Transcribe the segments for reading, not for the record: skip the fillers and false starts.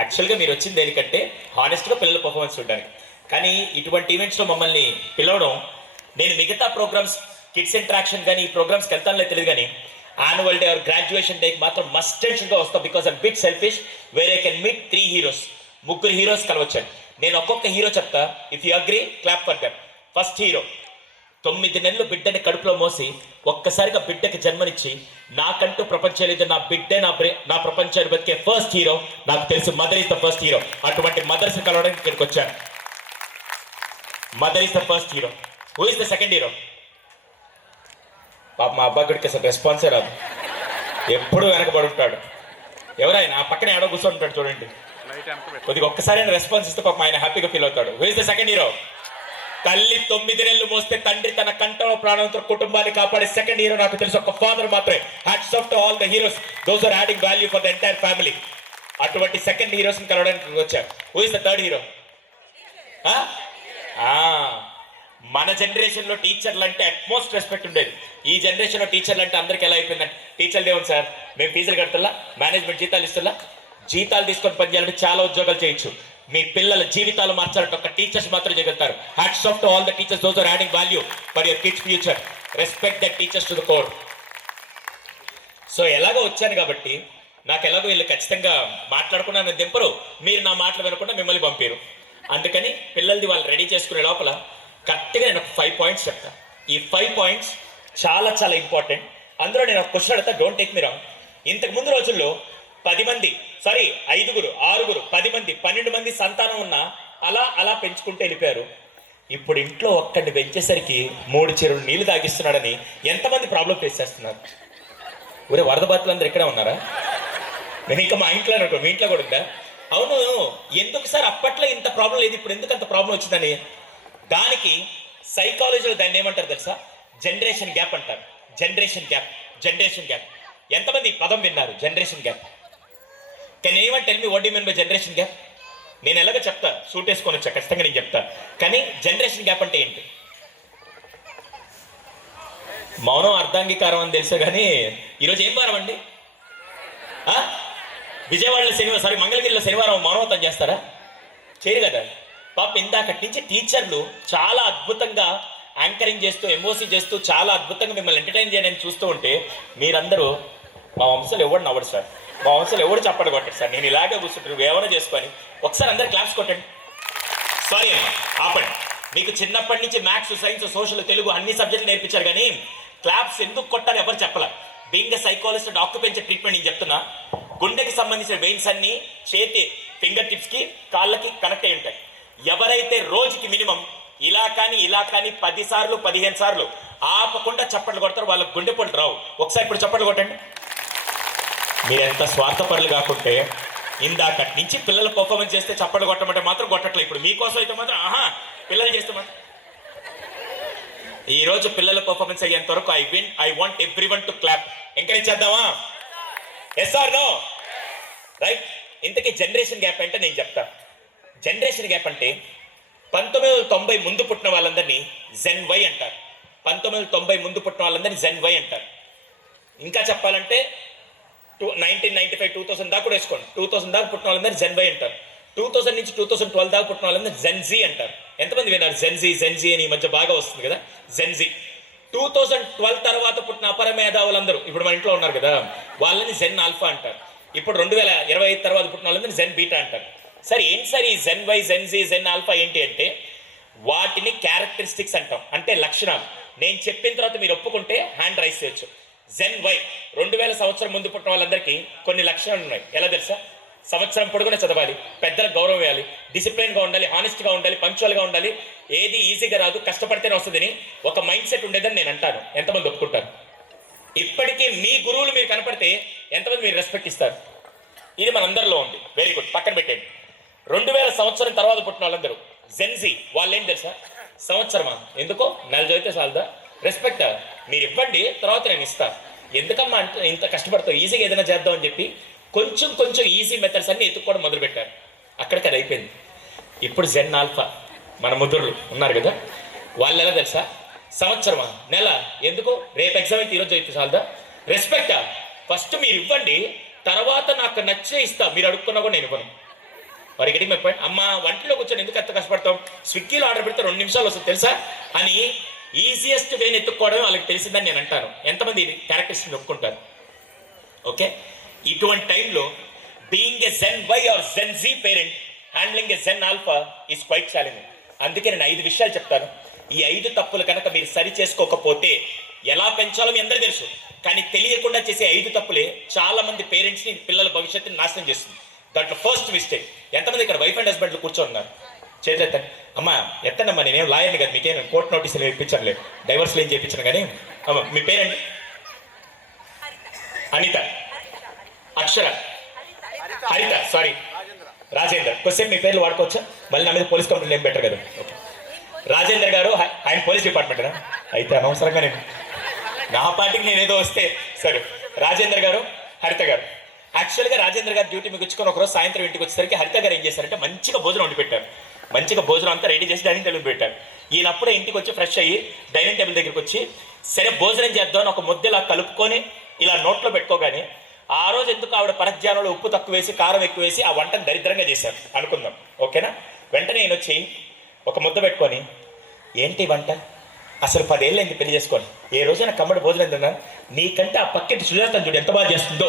యాక్చువల్గా మీరు వచ్చింది దేనికంటే హానెస్ట్గా పిల్లల పర్ఫార్మెన్స్ చూడడానికి. కానీ ఇటువంటి ఈవెంట్స్లో మమ్మల్ని పిలవడం, నేను మిగతా ప్రోగ్రామ్స్ కిడ్స్ ఇంటరాక్షన్ కానీ ఈ ప్రోగ్రామ్స్కి వెళ్తానో తెలియదు, కానీ యాన్యువల్ డే ఆర్ గ్రాడ్యుయేషన్ డేకి మాత్రం మస్ట్ అండ్ షుడ్గా వస్తాం. Because I'm bit selfish where I can meet 3 heroes, 3 heroes కలవచ్చాను. నేను ఒక్కొక్క హీరో చెప్తా. If you agree clap for them. First hero 9 నెలలు బిడ్డని కడుపులో మోసి ఒక్కసారిగా బిడ్డకి జన్మనిచ్చి నాకంటూ ప్రపంచం లేదు, నా బిడ్డే నా ప్రపంచాన్ని బతికే ఫస్ట్ హీరో. నాకు తెలుసు mother is the first hero. అటువంటి మదర్స్ కలవడానికి ఇక్కడికి వచ్చాను. Mother is the first hero. Who is the second hero? పాప మా అబ్బాయికి అసలు రెస్పాన్సే రాదు, ఎప్పుడు వెనకబడి ఉంటాడు. ఎవరైనా ఆ పక్కనే ఎడో కూర్చొని ఉంటాడు చూడండి. కొద్దిగా ఒక్కసారి రెస్పాన్స్ ఇస్తే పాప ఆయన హ్యాపీగా ఫీల్ అవుతాడు. Who is the second hero? తల్లి 9 నెలలు మోస్తే తండ్రి తన కంటలో ప్రాణంతో కుటుంబాన్ని కాపాడే సెకండ్ హీరో నాకు తెలుసు ఒక ఫాదర్ మాత్రమే. Hats off to all the heroes, those are adding value for the entire family. అటువంటి సెకండ్ హీరోస్ ని కలవడానికి వచ్చారు. Who is the third hero? మన జనరేషన్ లో టీచర్లు అంటే అట్మోస్ట్ రెస్పెక్ట్ ఉండేది. ఈ జనరేషన్ లో టీచర్లు అంటే అందరికి ఎలా అయిపోయిందంటే, టీచర్లు ఏమో సార్ మేము ఫీజులు కడతల్లా, మేనేజ్మెంట్ జీతాలు ఇస్తున్నా, జీతాలు తీసుకొని పనిచేయాలంటే చాలా ఉద్యోగాలు చేయొచ్చు. మీ పిల్లల జీవితాలు మార్చాలంటే ఒక టీచర్స్ మాత్రం చేయగలుగుతారు. Hats off to all the teachers, those are adding value for your kids future. Respect the teachers to the core. So ఎలాగో వచ్చాను కాబట్టి నాకు ఎలాగో వీళ్ళు ఖచ్చితంగా మాట్లాడుకున్నాను దింపరు, మీరు నా మాటలు వినకుండా మిమ్మల్ని పంపారు. అందుకని పిల్లలది వాళ్ళు రెడీ చేసుకునే లోపల కరెక్ట్గా నేను ఒక 5 పాయింట్స్ చెప్తాను. ఈ 5 పాయింట్స్ చాలా చాలా ఇంపార్టెంట్. అందులో నేను ఒక క్వశ్చన్ అడుగుతా, డోంట్ టేక్ మీ రాంగ్. ఇంతకు ముందు రోజుల్లో 5 మంది, సారీ 5, 6, 10 మంది, 12 మంది సంతానం ఉన్నా అలా అలా పెంచుకుంటూ వెళ్ళిపోయారు. ఇప్పుడు ఇంట్లో ఒక్కడిని పెంచేసరికి 3 చెరువులు నీళ్లు తాగిస్తున్నాడని ఎంతమంది ప్రాబ్లం ఫేస్ చేస్తున్నారు? ఊరే వరద బాధితులు అందరూ ఇక్కడే ఉన్నారా? నేను ఇంకా మా ఇంట్లో అనుకో, మీ ఇంట్లో కూడా ఉందా? అవును, ఎందుకు సార్ అప్పట్లో ఇంత ప్రాబ్లం లేదు, ఇప్పుడు ఎందుకు అంత ప్రాబ్లం వచ్చిందని? దానికి సైకాలజీలో దాన్ని ఏమంటారు తెలుసా? జనరేషన్ గ్యాప్ అంటారు. Generation gap, generation gap. ఎంతమంది ఈ పదం విన్నారు? Generation gap. Can anyone tell me what you mean by generation gap? నేను ఎలాగో చెప్తా, సూట్ వేసుకొని వచ్చా, ఖచ్చితంగా నేను చెప్తా. కానీ జనరేషన్ గ్యాప్ అంటే ఏంటి? మౌనం అర్ధాంగీకారం అని తెలుసు, కానీ ఈరోజు ఏం వారం అండి? విజయవాడలో శనివారం, సారీ మంగళగిరిలో శనివారం మౌనవతం చేస్తారా? చేయరు కదా. పాప ఇందాకటి నుంచి టీచర్లు చాలా అద్భుతంగా యాంకరింగ్ చేస్తూ, ఎంఓసీ చేస్తూ చాలా అద్భుతంగా మిమ్మల్ని ఎంటర్టైన్ చేయడానికి చూస్తూ ఉంటే మీరందరూ మా వంశంలో ఎవడు నవ్వడు సార్, మా వంశంలో ఎవడు చప్పడు కొట్టడు సార్, నేను ఇలాగే కూర్చుంటారు ఏమైనా చేసుకొని. ఒకసారి అందరు క్లాప్స్ కొట్టండి. సారీ అమ్మా, ఆపండి. మీకు చిన్నప్పటి నుంచి మ్యాథ్స్, సైన్స్, సోషల్, తెలుగు అన్ని సబ్జెక్టులు నేర్పించారు, కానీ క్లాప్స్ ఎందుకు కొట్టాలి ఎవరు చెప్పాల. Being a psychologist and acupressure treatment నేను చెప్తున్నా. గుండెకి సంబంధించిన వెయిన్స్ అన్ని చేతి ఫింగర్ టిప్స్కి, కాళ్ళకి కనెక్ట్ అయి ఉంటాయి. ఎవరైతే రోజుకి మినిమం ఇలా కానీ 10 సార్లు 15 సార్లు ఆపకుండా చప్పట్లు కొడతారు, వాళ్ళకి గుండెపోట్లు రావు. ఒకసారి ఇప్పుడు చప్పట్లు కొట్టండి. మీరు ఎంత స్వార్థపరులు కాకుంటే ఇందాకటి నుంచి పిల్లల పర్ఫార్మెన్స్ చేస్తే చప్పట్లు కొట్టమంటే మాత్రం కొట్టట్లేదు. ఇప్పుడు మీకోసం అయితే మాత్రం పిల్లలు చేస్తే మాత్రం. ఈరోజు పిల్లల పర్ఫార్మెన్స్ అయ్యేంత వరకు I want everyone to clap. Encourage చేద్దామా? Yes or no? రైట్. ఇంతకీ జనరేషన్ గ్యాప్ అంటే నేను చెప్తా. జనరేషన్ గ్యాప్ అంటే 1990 ముందు పుట్టిన వాళ్ళందరినీ జెన్ వై అంటారు. 1990 ముందు పుట్టిన వాళ్ళందరినీ జెన్ వై అంటారు. ఇంకా చెప్పాలంటే 1995, 2000 దాకా కూడా వేసుకోండి. 2000 దాకా పుట్టిన వాళ్ళందరినీ జెన్ వై అంటారు. 2000 నుంచి 2012 దాకా పుట్టిన వాళ్ళందరినీ జెన్ జీ అంటారు. ఎంతమంది విన్నారు జెన్ జీ అని? ఈ మధ్య బాగా వస్తుంది కదా జెన్ జీ. 2012 తర్వాత పుట్టిన అపర మేధావులందరూ ఇప్పుడు మన ఇంట్లో ఉన్నారు కదా, వాళ్ళని జెన్ ఆల్ఫా అంటారు. ఇప్పుడు 2025 తర్వాత పుట్టిన వాళ్ళందరినీ జెన్ బీటా అంటారు. సరే ఏంటి సార్ ఈ Gen Y, Gen Z, Gen Alpha ఏంటి అంటే వాటిని క్యారెక్టరిస్టిక్స్ అంటాం, అంటే లక్షణాలు. నేను చెప్పిన తర్వాత మీరు ఒప్పుకుంటే హ్యాండ్ రైస్ చేయొచ్చు. జెన్ వై 2000 సంవత్సరం ముందు పుట్టిన వాళ్ళందరికీ కొన్ని లక్షణాలు ఉన్నాయి. ఎలా తెలుసా? సంవత్సరం పొడుగునే చదవాలి, పెద్దలకు గౌరవం ఇవ్వాలి, డిసిప్లిన్గా ఉండాలి, హానెస్ట్గా ఉండాలి, పంక్చువల్గా ఉండాలి, ఏది ఈజీగా రాదు, కష్టపడితేనే వస్తుందని ఒక మైండ్ సెట్ ఉండేదని నేను అంటాను. ఎంతమంది ఒప్పుకుంటారు? ఇప్పటికీ మీ గురువులు మీరు కనపడితే ఎంతమంది మీరు రెస్పెక్ట్ ఇస్తారు? ఇది మనందరిలో ఉంది. వెరీ గుడ్, పక్కన పెట్టండి. 2000 సంవత్సరం తర్వాత పుట్టిన వాళ్ళందరూ జెన్జీ. వాళ్ళు ఏం తెలుసా? సంవత్సరమా ఎందుకో, నెల చదివితే చాలదా? రెస్పెక్ట్ మీరు ఇవ్వండి, తర్వాత నేను ఇస్తాను. ఎందుకమ్మా అంటే ఇంత కష్టపడతావు, ఈజీగా ఏదైనా చేద్దాం అని చెప్పి కొంచెం ఈజీ మెథడ్స్ అన్ని ఎత్తుక్కోవడం మొదలుపెట్టారు. అక్కడికి అది అయిపోయింది. ఇప్పుడు జెన్ ఆల్ఫా మన ముద్దులు ఉన్నారు కదా, వాళ్ళు ఎలా తెలుసా? సంవత్సరమా నెల ఎందుకు, రేపు ఎగ్జామ్ అయితే ఈరోజు అయితే చాలదా? రెస్పెక్టా? ఫస్ట్ మీరు ఇవ్వండి, తర్వాత నాకు నచ్చే ఇస్తా, మీరు అడుక్కున్నా కూడా నేను ఇవ్వను. వారు గెటింగ్ మై పాయింట్. అమ్మ వంటలో కూర్చొని ఎందుకు అంత కష్టపడతాం, స్విగ్గీలో ఆర్డర్ పెడితే 2 నిమిషాలు వస్తుంది తెలుసా అని ఈజియెస్ట్ వేని ఎత్తుక్కోవడం వాళ్ళకి తెలిసిందని నేను అంటాను. ఎంతమంది క్యారెక్టర్స్ని ఒప్పుకుంటారు? ఓకే, ఇటువంటి టైంలో being a gen Y or gen Z parent handling a gen alpha is quite challenging. అందుకే నేను 5 విషయాలు చెప్తాను. ఈ 5 తప్పులు కనుక మీరు సరి చేసుకోకపోతే ఎలా పెంచాలో మీ అందరూ తెలుసు, కానీ తెలియకుండా చేసే 5 తప్పులే చాలా మంది పేరెంట్స్ని, పిల్లల భవిష్యత్తుని నాశనం చేస్తుంది. దాంట్లో ఫస్ట్ మిస్టేక్, ఎంతమంది ఇక్కడ వైఫ్ అండ్ హస్బెండ్లు కూర్చొని ఉన్నారు? చేతులెత్తండి. అమ్మా ఎత్తండమ్మా, నేనేం లాయర్ని కదా, మీకేం కోర్టు నోటీసులు ఇప్పించను లేదు, డైవర్స్లు ఏం చేయించాను కానీ. అమ్మ మీ పేరండి? అనిత, అక్షర, హరిత, సారీ రాజేందర్. కొద్దిసేపు మీ పేర్లు వాడుకోవచ్చా? మళ్ళీ నా మీద పోలీస్ కంప్లైంట్ ఏం బెటర్ కదా. ఓకే, రాజేందర్ గారు ఆయన పోలీస్ డిపార్ట్మెంటా? అయితే అనవసరంగా నేను నా పార్టీకి నేనేదో వస్తే సరే. రాజేందర్ గారు, హరిత గారు. యాక్చువల్గా రాజేంద్ర గారు డ్యూటీ మీకు ఇచ్చుకొని ఒకరోజు సాయంత్రం ఇంటికి వచ్చేసరికి హరిత గారు ఏం చేశారంటే మంచిగా భోజనం వండి పెట్టారు. మంచిగా భోజనం అంతా రెడీ చేసి డైనింగ్ టేబుల్ పెట్టారు. ఈయనప్పుడే ఇంటికి వచ్చి ఫ్రెష్ అయ్యి డైనింగ్ టేబుల్ దగ్గరికి వచ్చి సరే భోజనం చేద్దాం ఒక ముద్దలా కలుపుకొని ఇలా నోట్లో పెట్టుకోగానే ఆ రోజు ఎందుకు ఆవిడ పరజ్ఞానంలో ఉప్పు తక్కువ వేసి కారం ఎక్కువ వేసి ఆ వంటను దరిద్రంగా చేశారు అనుకుందాం. ఓకేనా? వెంటనే నేను వచ్చి ఒక ముద్ద పెట్టుకొని, ఏంటి వంట, అసలు 10 ఏళ్ళైంది పెళ్లి చేసుకొని, ఏ రోజైనా కమ్మడి భోజనం తిన్నాను, నీకంటే ఆ పక్కింటి సుజాతను చూడు ఎంత బాగా చేస్తుందో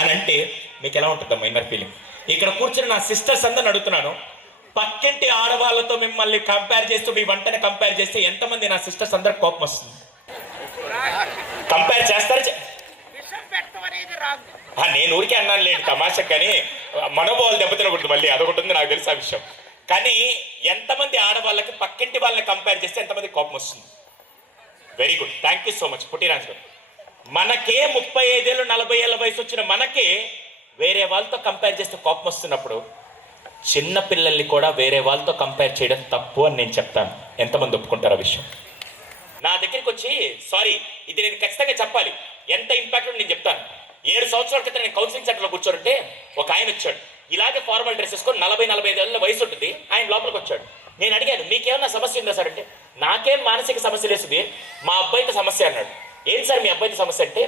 అని అంటే మీకు ఎలా ఉంటుందమ్మా ఇన్నర్ ఫీలింగ్? ఇక్కడ కూర్చుని నా సిస్టర్స్ అందరిని అడుగుతున్నాను, పక్కింటి ఆడవాళ్ళతో మిమ్మల్ని కంపేర్ చేస్తూ మీ వంటని కంపేర్ చేస్తే ఎంతమంది నా సిస్టర్స్ అందరికి కోపం వస్తుంది? కంపేర్ చేస్తారు. నేను ఊరికే అన్నాను లేండి తమాషకు, కానీ మనోభావాలు దెబ్బతినకూడదు మళ్ళీ, అదొకటి ఉంది నాకు తెలుసు ఆ విషయం. కానీ ఎంతమంది ఆడవాళ్ళకి పక్కింటి వాళ్ళని కంపేర్ చేస్తే ఎంతమంది కోపం వస్తుంది? Very good, thank you so much Puttiraju గారు. మనకే 35 ఏళ్ళు 40 ఏళ్ళ వయసు వచ్చిన మనకే వేరే వాళ్ళతో కంపేర్ చేస్తే కోపం వస్తున్నప్పుడు చిన్న పిల్లల్ని కూడా వేరే వాళ్ళతో కంపేర్ చేయడం తప్పు అని నేను చెప్తాను. ఎంతమంది ఒప్పుకుంటారు ఆ విషయం? నా దగ్గరికి వచ్చి సారీ ఇది నేను ఖచ్చితంగా చెప్పాలి, ఎంత ఇంపాక్ట్ నేను చెప్తాను. 7 సంవత్సరాల క్రితం నేను కౌన్సిలింగ్ సెంటర్లో కూర్చోంటే ఒక ఆయన వచ్చాడు, ఇలాగే ఫార్మల్ డ్రెస్ వేసుకొని 40-45 ఏళ్ళ వయసు ఉంటుంది. ఆయన లోపలికి వచ్చాడు. నేను అడిగాను, మీకేమన్నా సమస్య ఉందా సార్ అంటే, నాకేం మానసిక సమస్య లేదు సుధీర్, మా అబ్బాయితో సమస్య అన్నాడు. ఏంటి సార్ మీ అబ్బాయితో సమస్య అంటే,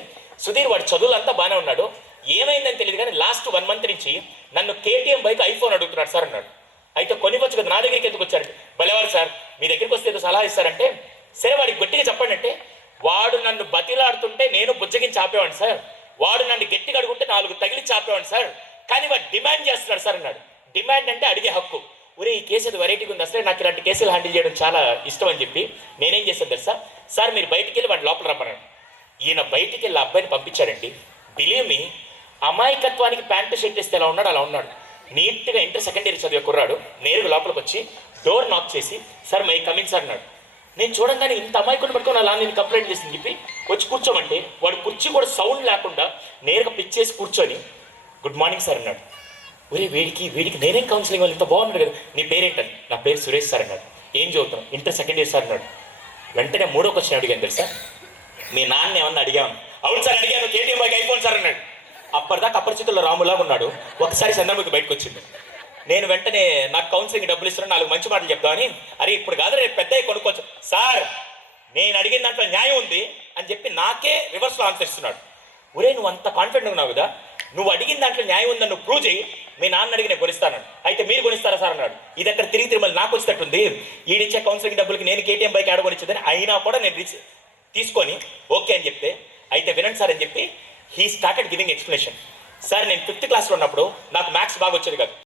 సుధీర్ వాడు చదువులంతా బాగానే ఉన్నాడు, ఏమైందని తెలియదు కానీ లాస్ట్ 1 మంత్ నుంచి నన్ను కేటీఎం బైక్ ఐఫోన్ అడుగుతున్నాడు సార్ అన్నాడు. అయితే కొనివచ్చు కదా, నా దగ్గరికి ఎందుకు వచ్చారంటే, భలేవారు సార్ మీ దగ్గరికి వస్తే ఏదో సలహా ఇస్తారంటే, సరే వాడికి గట్టిగా చెప్పండి అంటే, వాడు నన్ను బతిలాడుతుంటే నేను బుజ్జగించి ఆపేవాడిని సార్, వాడు నన్ను గట్టిగా అడుగుంటే 4 తగిలిచ్చి ఆపేవాడిని సార్, కానీ వాడు డిమాండ్ చేస్తున్నాడు సార్ అన్నాడు. డిమాండ్ అంటే అడిగే హక్కు. ఒరే ఈ కేసు అది వెరైటీగా ఉంది, అసలే నాకు ఇలాంటి కేసులు హ్యాండిల్ చేయడం చాలా ఇష్టం అని చెప్పి నేనేం చేశాను తెలుసా, సార్ మీరు బయటికి వెళ్ళి వాడు లోపల రమ్మన్నాడు. ఈయన బయటికి వెళ్ళి అబ్బాయిని పంపించాడండి. బిలీవ్ మీ, అమాయకత్వానికి ప్యాంటు షర్ట్ వేస్తే ఎలా ఉన్నాడు అలా ఉన్నాడు. నీట్గా ఇంటర్ సెకండ్ ఇయర్ చదివే కుర్రాడు నేరుగా లోపలికి వచ్చి డోర్ నాక్ చేసి సార్ మై కమిన్ సార్ అన్నాడు. నేను చూడంగానే ఇంత అమాయకుని పట్టుకొని అలా నేను కంప్లైంట్ చేసింది చెప్పి వచ్చి కూర్చోమంటే వాడు కుర్చీ కూడా సౌండ్ లేకుండా నేరుగా పిచ్ చేసి కూర్చొని గుడ్ మార్నింగ్ సార్ అన్నాడు. ఒరే వీడికి నేనేం కౌన్సిలింగ్ వాళ్ళు ఇంత బాగున్నాడు కదా, నీ పేరేంటని, నా పేరు సురేష్ సార్ అన్నాడు. ఏం చదువుతాను, ఇంటర్ సెకండ్ ఇయర్ సార్ అన్నాడు. వెంటనే 3వ క్వశ్చన్ అడిగాను తెలుసా, మీ నాన్న ఏమన్నా అడిగాను? అవును సార్ అడిగాను, కేటీఎం బైక్ అయిపోయింది సార్ అన్నాడు. అప్పటిదాకా అపరిచితుల్లో రాములాగా ఉన్నాడు. ఒకసారి చంద్రముఖి బయటకు వచ్చింది. నేను వెంటనే నాకు కౌన్సిలింగ్ డబ్బులు ఇస్తున్నాను 4 మంచి మాటలు చెప్తామని, అరే ఇప్పుడు కాదు రేపు పెద్దవి కొనుక్కోవచ్చు సార్, నేను అడిగిన దాంట్లో న్యాయం ఉంది అని చెప్పి నాకే రివర్స్లో ఆన్సర్ ఇస్తున్నాడు. ఒరే నువ్వు అంత కాన్ఫిడెంట్ ఉన్నావు కదా, నువ్వు అడిగిన దాంట్లో న్యాయం ఉందని నువ్వు ప్రూవ్ చేయి, మీ నాన్న అడిగి నేను కొనిస్తాను. అయితే మీరు కొనిస్తారా సార్ అన్నాడు. ఇది అక్కడ తిరిగి మళ్ళీ నాకు వచ్చేటట్టుంది, ఈడిచ్చే కౌన్సిలింగ్ డబ్బులకి నేను కేటీఎం బైక్ ఆడకొనిచ్చేదని అయినా కూడా నేను తీసుకొని ఓకే అని చెప్తే, అయితే వినండి సార్ అని చెప్పి he started giving explanation. Sir నేను 5th క్లాస్లో ఉన్నప్పుడు నాకు మ్యాథ్స్ బాగా వచ్చేది కాదు,